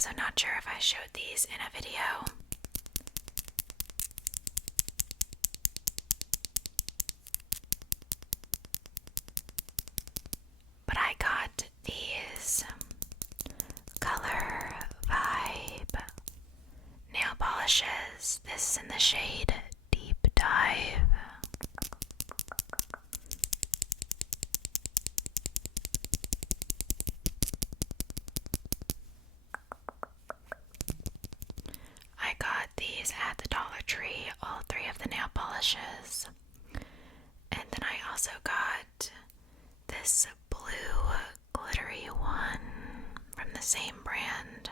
also not sure if I showed these in a video. But I got these Color Vibe nail polishes. This is in the shade Deep Dive. I got these at the Dollar Tree, all three of the nail polishes. And then I also got this blue glittery one from the same brand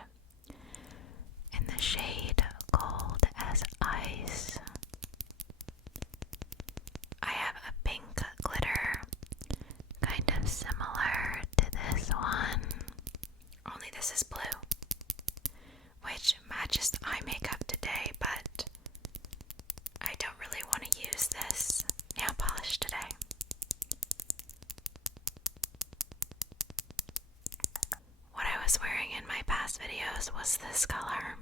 in the shade Cold as Ice. I have a pink glitter, kind of similar to this one, only this is blue, which matches the eye makeup today, but I don't really want to use this nail polish today. What I was wearing in my past videos was this color.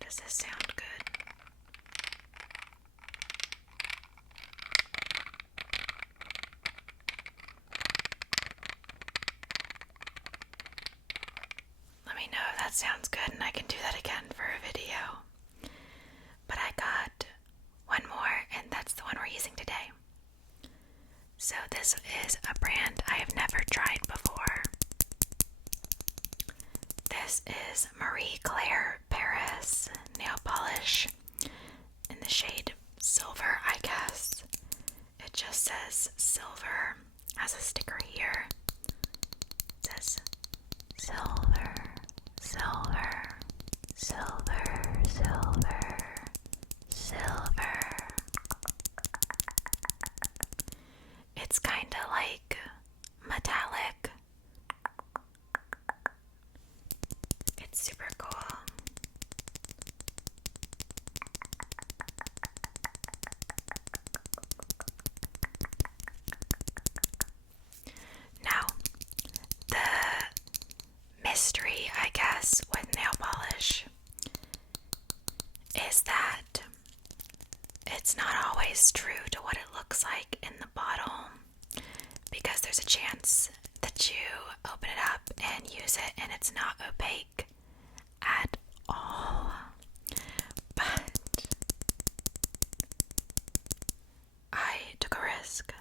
Does this sound good? Let me know if that sounds good and I can do that again for a video. But I got one more, and that's the one we're using today. So this is a brand I have never tried before. This is Marie Claire Paris nail polish in the shade Silver, I guess. It just says Silver, has a sticker here. It says Silver, Silver, Silver, Silver, Silver. It's kind of like metallic. It's super cool. Now, the mystery, I guess, with nail polish is that it's not always true to what it looks like in the bottle, because there's a chance that you open it up and use it and it's not opaque at all. But I took a risk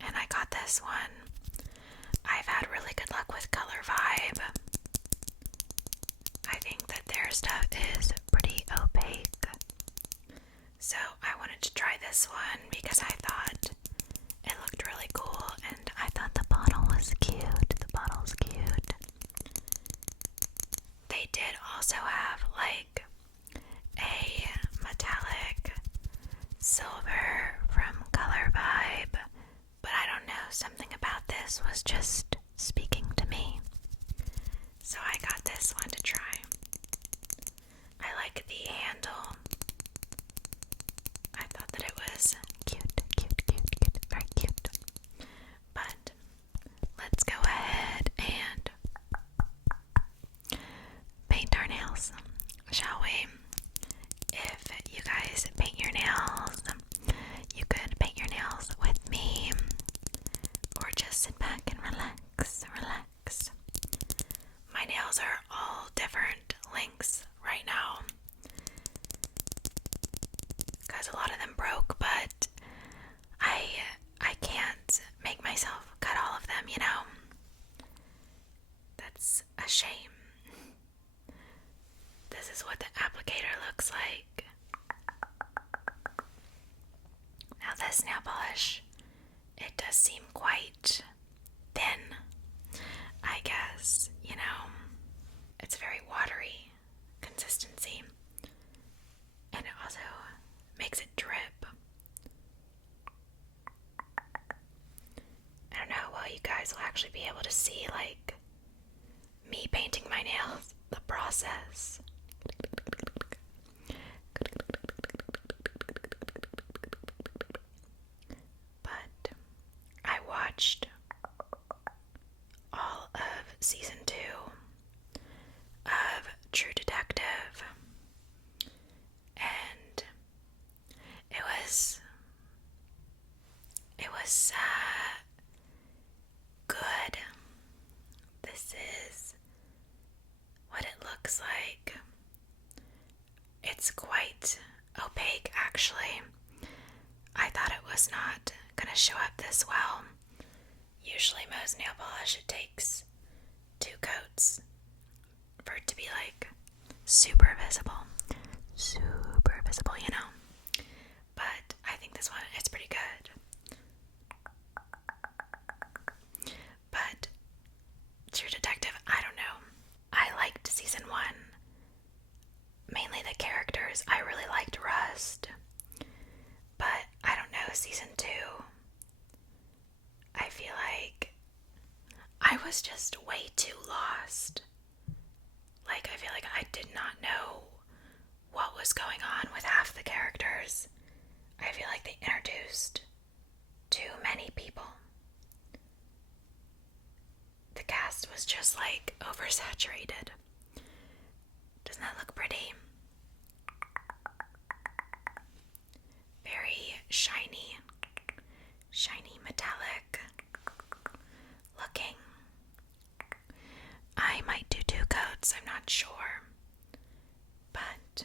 and I got this one. I've had really good luck with Color Vibe. I think that their stuff is pretty opaque. So I wanted to try this one because I thought it looked really cool and I thought the bottle was cute. The bottle's cute. They did also have like a metallic silver from Color Vibe, but I don't know, something about this was just speaking to me. So I got this one to try. I like the handle. I thought that it was cute, very cute. But let's go ahead and paint our nails, shall we? If you guys paint your nails, you could paint your nails with me, or just sit back and relax. My nails are all different lengths right now, because a lot of them broke, but I can't make myself cut all of them, you know? That's a shame. This is what the applicator looks like. Now this nail polish, it does seem quite thin, I guess, you know? It's very watery consistency, and it also makes it drip. I don't know how well you guys will actually be able to see, like, me painting my nails, the process. But I watched way too lost. Like, I feel like I did not know what was going on with half the characters. I feel like they introduced too many people. The cast was just like oversaturated. Doesn't that look pretty? Very shiny, metallic looking. I might do 2 coats, I'm not sure. But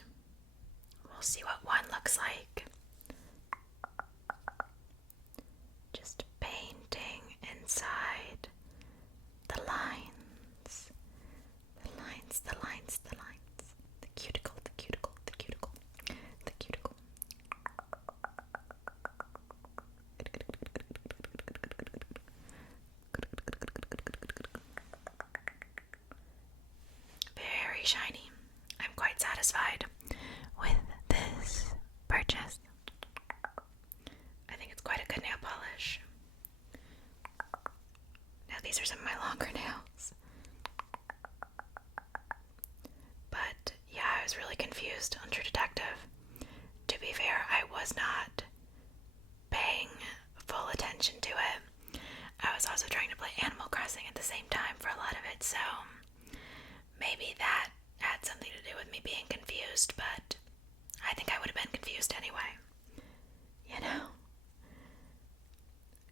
we'll see what one looks like. Just painting inside the lines. The lines, the lines, the lines. The cuticle, the cuticle, the cuticle, the cuticle. Very shiny. I'm quite satisfied with this purchase. I think it's quite a good nail polish. Now these are some of my longer nails. But yeah, I was really confused on True Detective. To be fair, I was not paying full attention to it. I was also trying to play Animal Crossing at the same time for a lot of it, so maybe that had something to do with me being confused, but I think I would have been confused anyway. You know?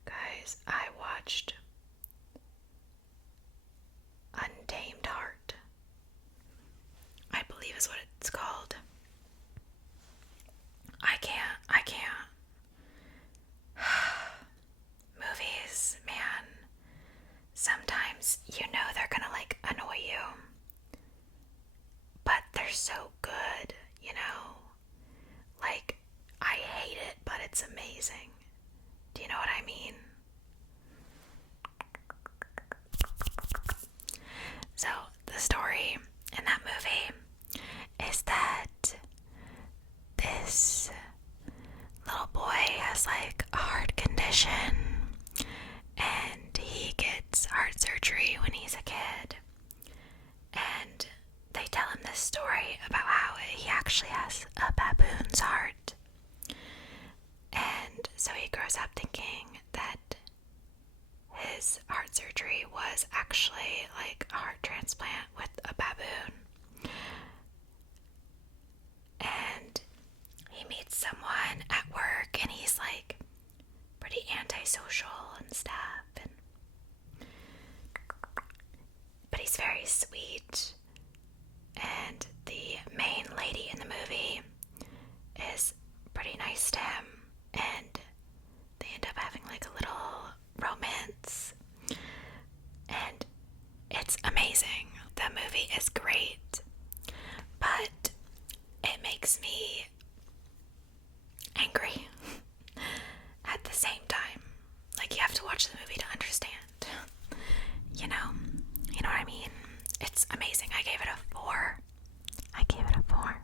Guys, I watched Untamed Heart, I believe is what it's called. I can't. Movies, man. Sometimes you know they're gonna like annoy you, but they're so good, you know? Like, I hate it, but it's amazing. Do you know what I mean? So, the story in that movie is that this little boy has like a heart condition and he gets heart surgery when he's a kid. And they tell him this story about how he actually has a baboon's heart. And so he grows up thinking that his heart surgery was actually like a heart transplant with a baboon. And he meets someone at work and he's like pretty antisocial and stuff. But he's very sweet. And the main lady in the movie is pretty nice to him. And they end up having like a little romance. And it's amazing. The movie is great. But it makes me angry at the same time. Like, you have to watch the movie to understand. You know what I mean? It's amazing. I gave it a 4. I gave it a 4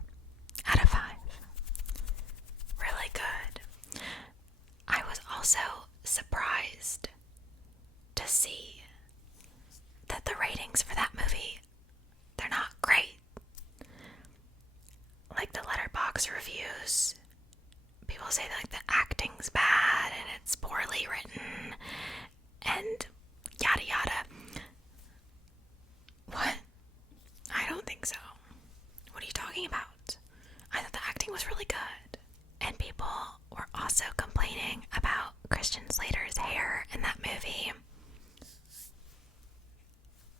out of 5. Really good. I was also surprised to see that the ratings for that movie, they're not great. Like, the Letterboxd reviews, people say that like the acting's bad and it's poorly written and yada yada. What? I don't think so. What are you talking about? I thought the acting was really good. And people were also complaining about Christian Slater's hair in that movie.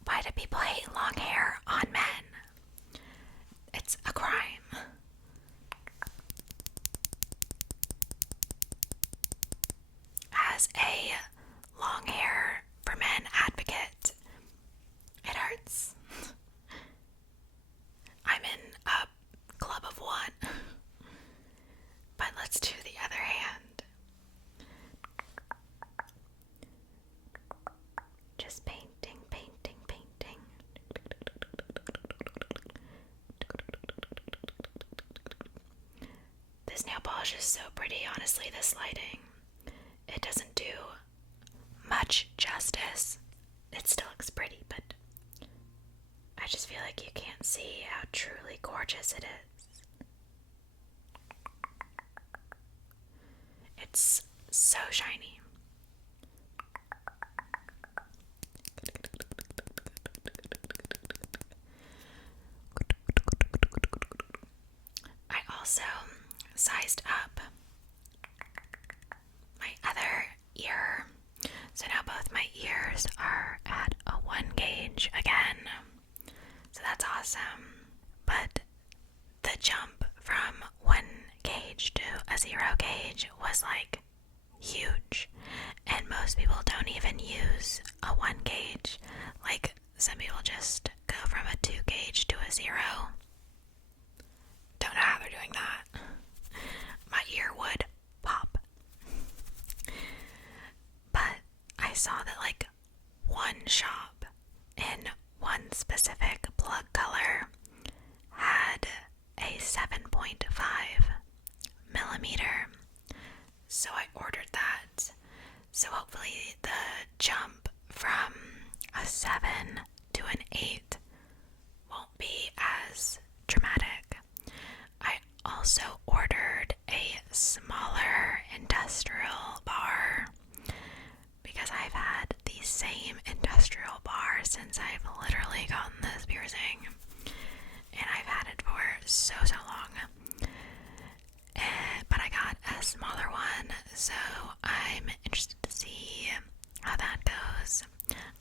Why do people hate long hair on men? It's a crime. As a long hair for men advocate, it hurts. I'm in a club of 1. But let's do the other hand. Just painting. This nail polish is so pretty, honestly, this lighting. It doesn't do much justice. It still looks pretty, but just feel like you can't see how truly gorgeous it is. It's so shiny. I also sized up my other ear. So now both my ears are at a 1 gauge again. So that's awesome. But the jump from 1 gauge to a 0 gauge was like huge. And most people don't even use a 1 gauge. Like some people just go from a 2 gauge to a 0. Don't know how they're doing that. My ear would pop. But I saw that like one shop in one specific plug color had a 7.5 millimeter. So I ordered that. So hopefully the jump from a 7 to an 8 won't be as dramatic. I also ordered a smaller industrial bar because I've had the same industrial bar since I've literally gotten this piercing, and I've had it for so long. But I got a smaller one, so I'm interested to see how that goes.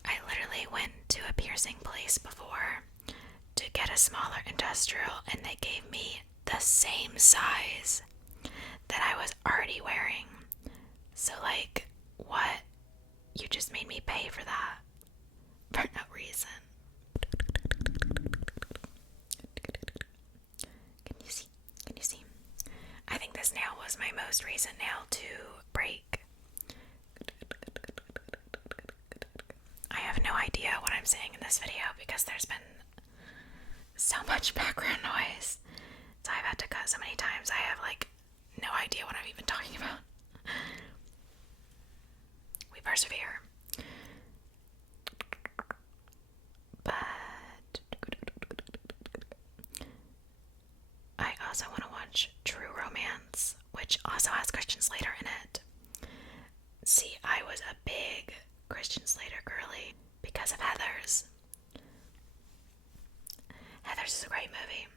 I literally went to a piercing place before to get a smaller industrial, and they gave me the same size that I was already wearing. So like, what? You just made me pay for that for no reason. Can you see? Can you see? I think this nail was my most recent nail to break. I have no idea what I'm saying in this video because there's been so much background noise. So I've had to cut so many times. I have like no idea what I'm even talking about. We persevere. But I also want to watch True Romance, which also has Christian Slater in it. See, I was a big Christian Slater girly because of Heathers. Heathers is a great movie.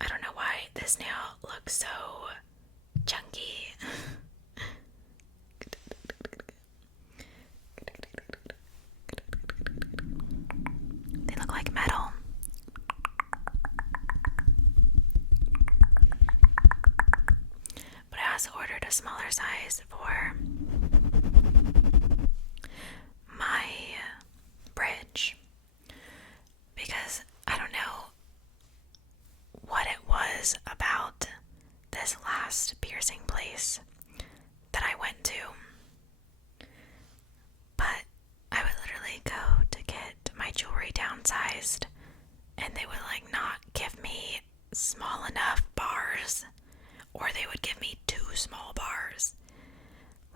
I don't know why this nail looks so chunky. They look like metal. But I also ordered a smaller size for my bridge because I don't know what it was about this last piercing place that I went to, but I would literally go to get my jewelry downsized and they would like not give me small enough bars, or they would give me too small bars.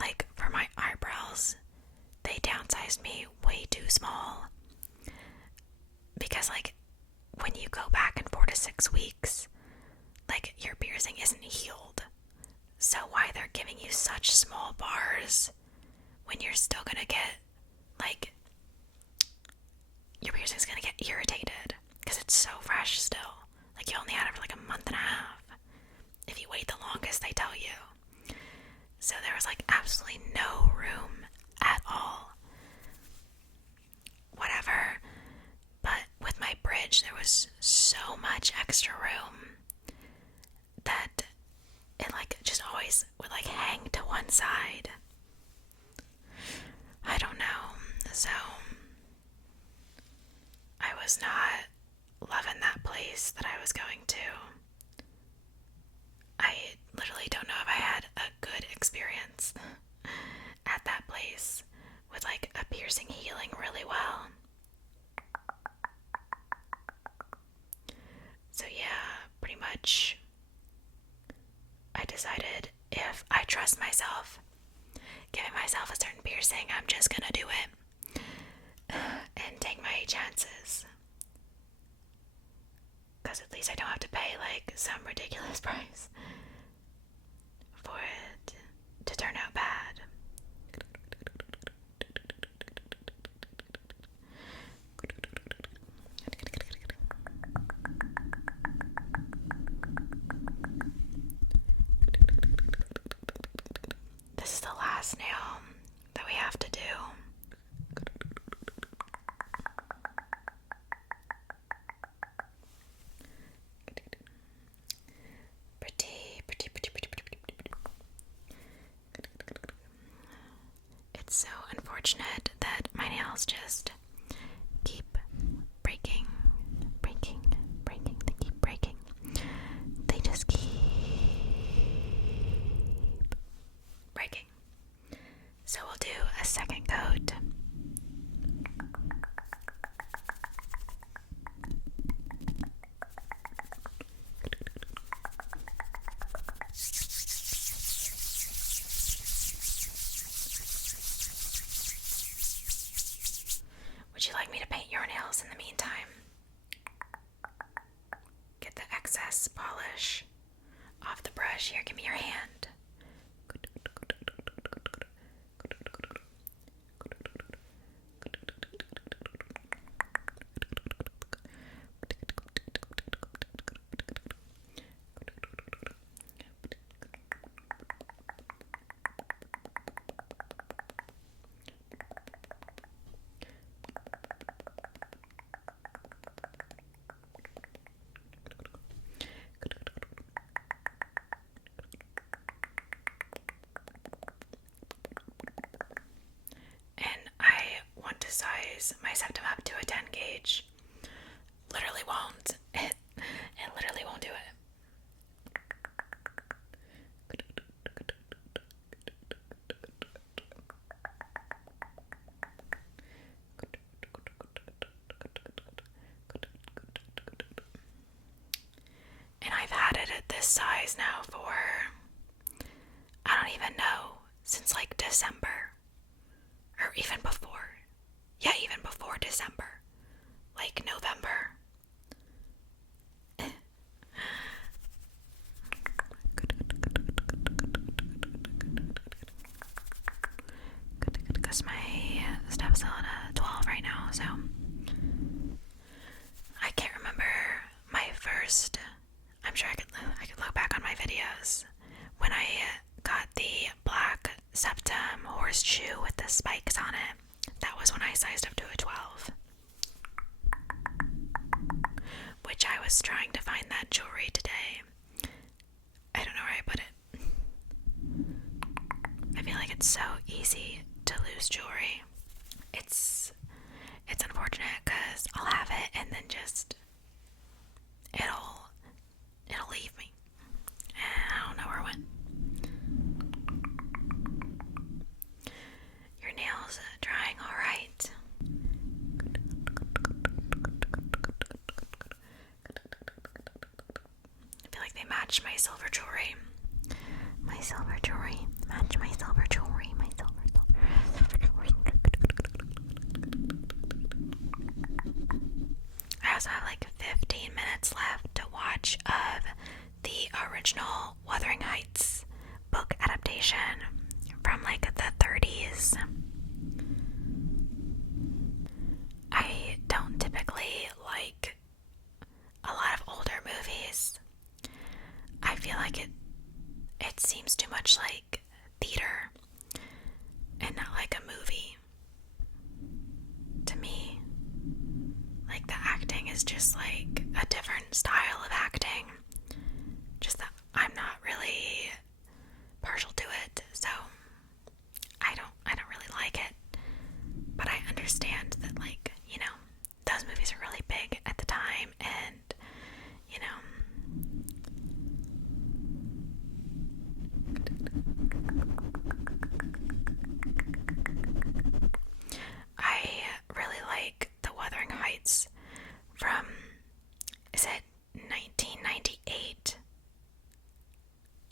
Like for my eyebrows, they downsized me way too small because like when you go back in 4 to 6 weeks, like your piercing isn't healed. So why they're giving you such small bars when you're still gonna get like, your piercing's gonna get irritated because it's so fresh still. Like you only had it for like a month and a half. If you wait the longest, they tell you. So there was like absolutely no room at all. Whatever. But with my bridge, there was so much extra room that it like just always would like hang to one side. I don't know. So I was not loving that place that I was going to. I literally don't know if I had a good experience at that place with like a piercing healing really well. So yeah, pretty much I decided if I trust myself you're saying I'm just gonna do it and take my chances. Because at least I don't have to pay like some ridiculous price for it to turn out bad. This is the last nail that we have to do. It's so unfortunate that my nails just keep breaking. They keep breaking. They just keep breaking. So we'll do a second coat. Would you like me to paint your nails in the meantime? Get the excess polish off the brush. Here, give me your hand. Size my septum up to a 10 gauge. Literally won't. It literally won't do it. And I've had it at this size now for, I don't even know, since like December. Or even before. Yeah, even before December. Like November. Because my step's still at 12 right now, so I can't remember my first. I'm sure I could look back on my videos when I got the black septum horseshoe with the spikes on it. That was when I sized up to a 12. Which I was trying to find that jewelry today. I don't know where I put it. I feel like it's so easy to lose jewelry. It's unfortunate because I'll have it and then just it'll leave me. And I don't know where it went. Your nails are drying all right. I feel like they match my silver jewelry. My silver jewelry. Match my silver jewelry. My silver jewelry. I also have like 15 minutes left to watch of the original Wuthering Heights book adaptation from like the 30s. I don't typically like a lot of older movies. I feel like it seems too much like theater and not like a movie to me. Like the acting is just like a different style of acting. Just that I'm not really partial to it, so I don't really like it. But I understand that, like, you know, those movies are really big at the time, and you know, I really like The Wuthering Heights from, is it 1998?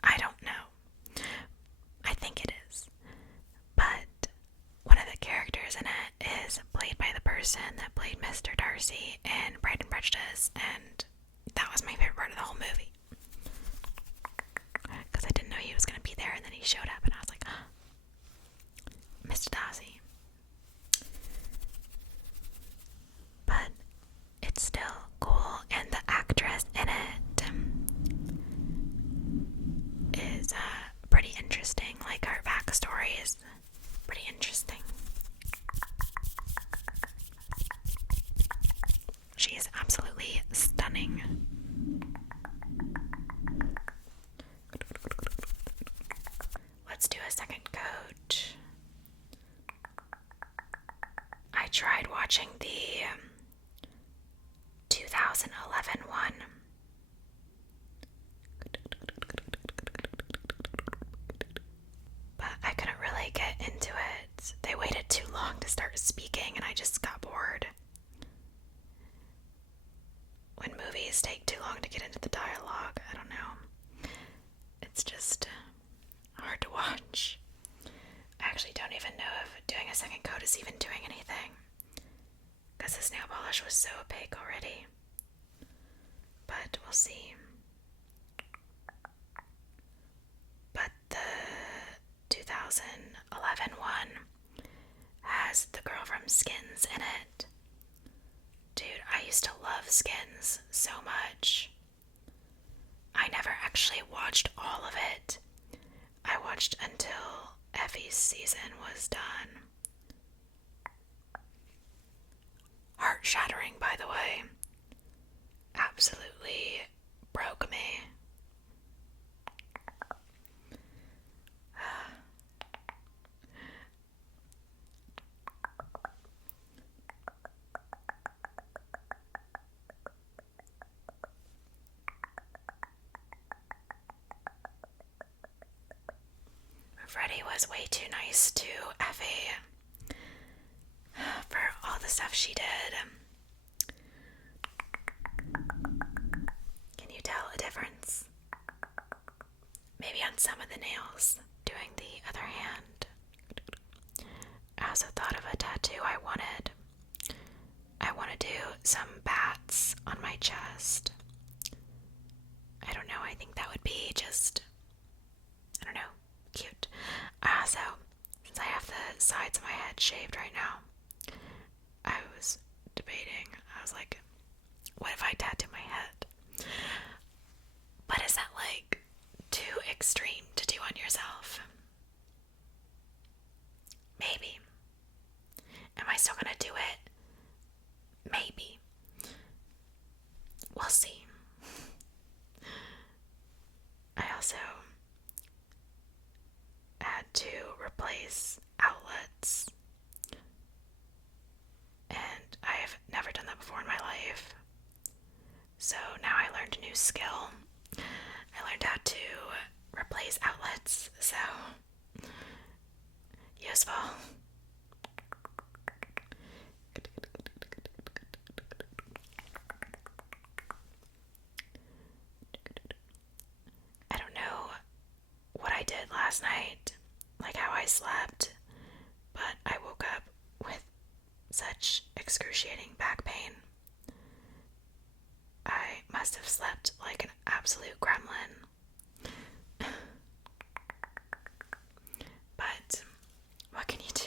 I don't person that played Mr. Darcy in Pride and Prejudice, and that was my favorite part of the whole movie. Because I didn't know he was going to be there, and then he showed up, and I was like, oh, Mr. Darcy. But it's still cool, and the actress in it is pretty interesting. Like, her backstory is pretty interesting. She is absolutely stunning. Let's do a second coat. I tried watching the 2011 one. But I couldn't really get into it. They waited too long to start speaking, and I just got bored. When movies take too long to get into the dialogue, I don't know. It's just hard to watch. I actually don't even know if doing a second coat is even doing anything, because this nail polish was so opaque already. But we'll see. But the 2011 one has the girl from Skins in it. Dude, I used to love Skins so much. I never actually watched all of it. I watched until Effie's season was done. Heart-shattering, by the way. Absolutely broke me. Freddie was way too nice to Effie for all the stuff she did. Can you tell a difference? Maybe on some of the nails, doing the other hand. I also thought of a tattoo I wanted. I want to do some bats on my chest. I don't know, I think that would be just, I don't know, cute. I also, since I have the sides of my head shaved right now, I was debating, I was like, what if I tattoo my head? But is that like too extreme to do on yourself? Maybe. Am I still gonna do it? Maybe. We'll see. I also had to replace outlets, and I have never done that before in my life. So now I learned a new skill. I learned how to replace outlets, so useful. I don't know what I did last night, like how I slept, but I woke up with such excruciating back pain. I must have slept like an absolute gremlin. But what can you do?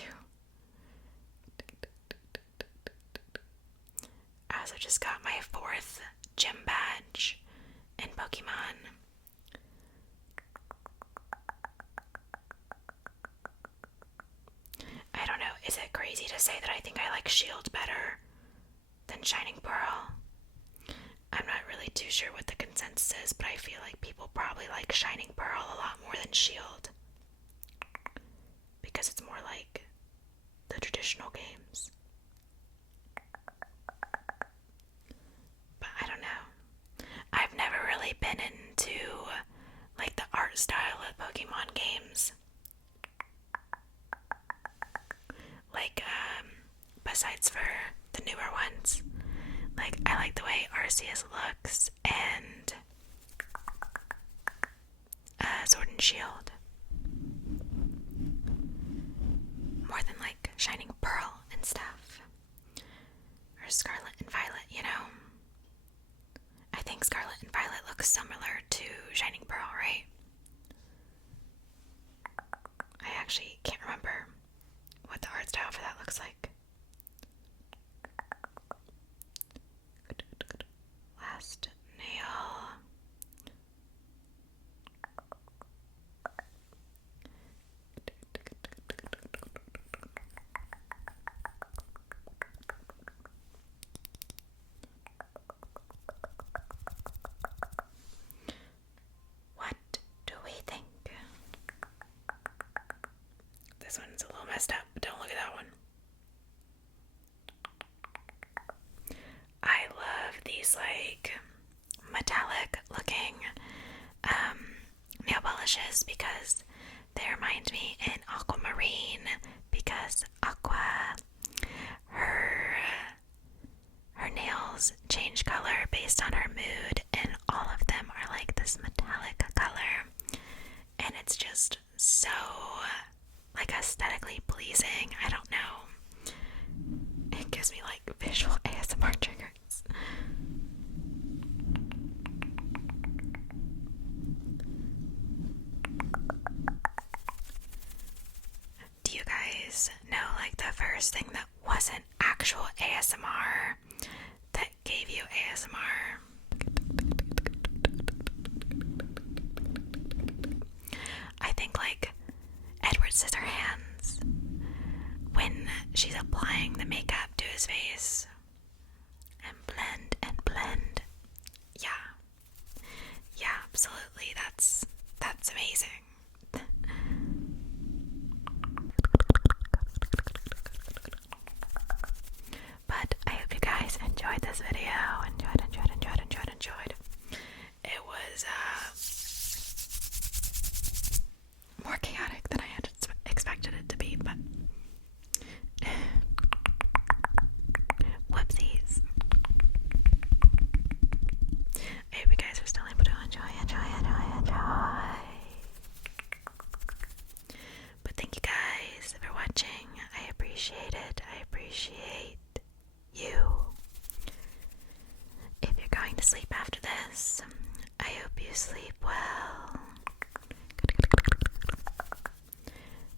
I also just got my 4th gym badge in Pokemon. I don't know, is it crazy to say that I think I like Shield better than Shining Pearl? I'm not really too sure what the consensus is, but I feel like people probably like Shining Pearl a lot more than Shield, because it's more like the traditional games. But I don't know. I've never really been into like the art style of Pokemon games. Like, besides for the newer ones. Like, I like the way Arceus looks and Sword and Shield. More than like Shining Pearl and stuff. Scarlet and Violet, you know? I think Scarlet and Violet looks similar to Shining Pearl, right? I actually can't remember what the art style for that looks like. Last nail. What do we think? This one's a little messed up, but don't look at that one. I love these like metallic looking nail polishes because they remind me in aquamarine, because Aqua, her nails change color based on her mood, and all of them are like this metallic color, and it's just so like aesthetically pleasing. I don't know, it gives me like visual ASMR triggers. Do you guys know like the first thing that wasn't actual ASMR that gave you ASMR? I think like Edward Scissorhands, when she's applying the makeup to his face and blend and blend. Yeah, absolutely. That's amazing. But I hope you guys enjoyed this video. Enjoyed. It was more chaotic than I had expected it to be, but whoopsies. I hope you guys are still able to enjoy. But thank you guys for watching. I appreciate it. I appreciate you. If you're going to sleep after this, I hope you sleep well.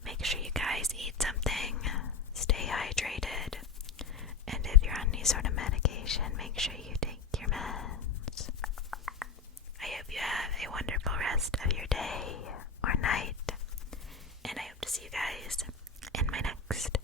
Make sure you guys eat something, stay hydrated, and if you're on any sort of medication, make sure you take your meds. I hope you have a wonderful rest of your day or night, and I hope to see you guys in my next